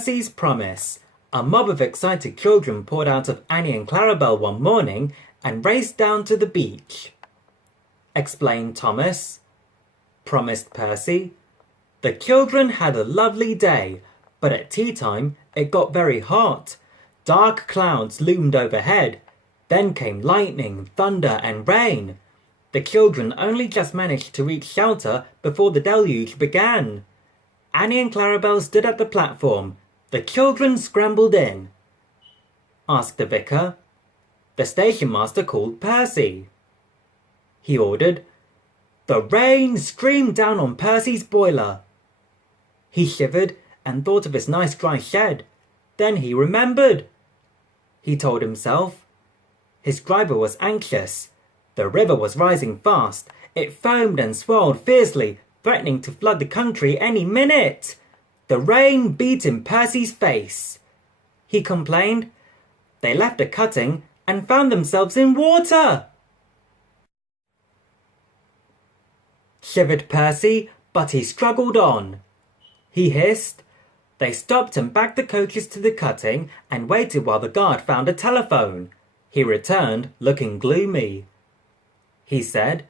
Percy's promise. A mob of excited children poured out of Annie and Clarabelle one morning and raced down to the beach. Explained Thomas. Promised Percy. The children had a lovely day, but at tea time it got very hot. Dark clouds loomed overhead. Then came lightning, thunder, and rain. The children only just managed to reach shelter before the deluge began. Annie and Clarabelle stood at the platform. The children scrambled in. Asked the vicar. The station master called Percy. He ordered, "The rain streamed down on Percy's boiler." He shivered and thought of his nice dry shed. Then he remembered. He told himself. His driver was anxious. The river was rising fast. It foamed and swirled fiercely, threatening to flood the country any minute. The rain beat in Percy's face. He complained. They left a cutting and found themselves in water. Shivered Percy, but he struggled on. He hissed. They stopped and backed the coaches to the cutting and waited while the guard found a telephone. He returned, looking gloomy. He said,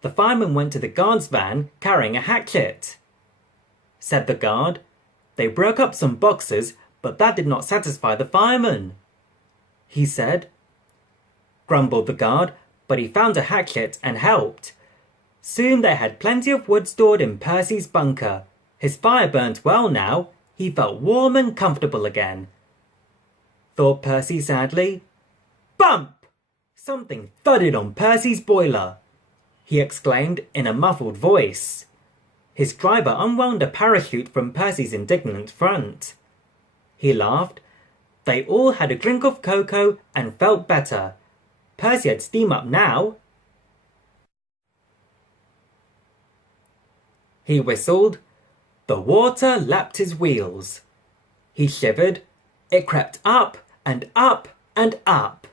"The fireman went to the guard's van carrying a hatchet." Said the guard, "They broke up some boxes, but that did not satisfy the fireman." He said. Grumbled the guard, but he found a hatchet and helped. Soon they had plenty of wood stored in Percy's bunker. His fire burnt well now. He felt warm and comfortable again. Thought Percy sadly. Bump! Something thudded on Percy's boiler. He exclaimed in a muffled voice. His driver unwound a parachute from Percy's indignant front. He laughed. They all had a drink of cocoa and felt better. Percy had steam up now. He whistled. The water lapped his wheels. He shivered. It crept up and up and up.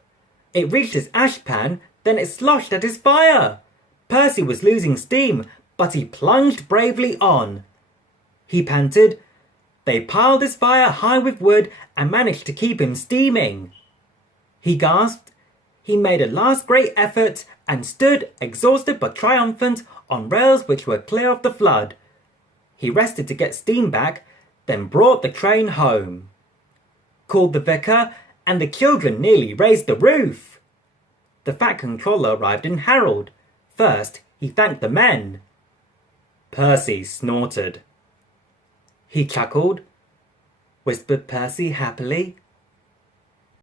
It reached his ashpan, then it sloshed at his fire. Percy was losing steam, but he plunged bravely on. He panted. They piled his fire high with wood and managed to keep him steaming. He gasped. He made a last great effort and stood, exhausted but triumphant, on rails which were clear of the flood. He rested to get steam back, then brought the train home. Called the vicar, and the children nearly raised the roof. The fat controller arrived in Harold. First, he thanked the men. Percy snorted. He chuckled. Whispered Percy happily.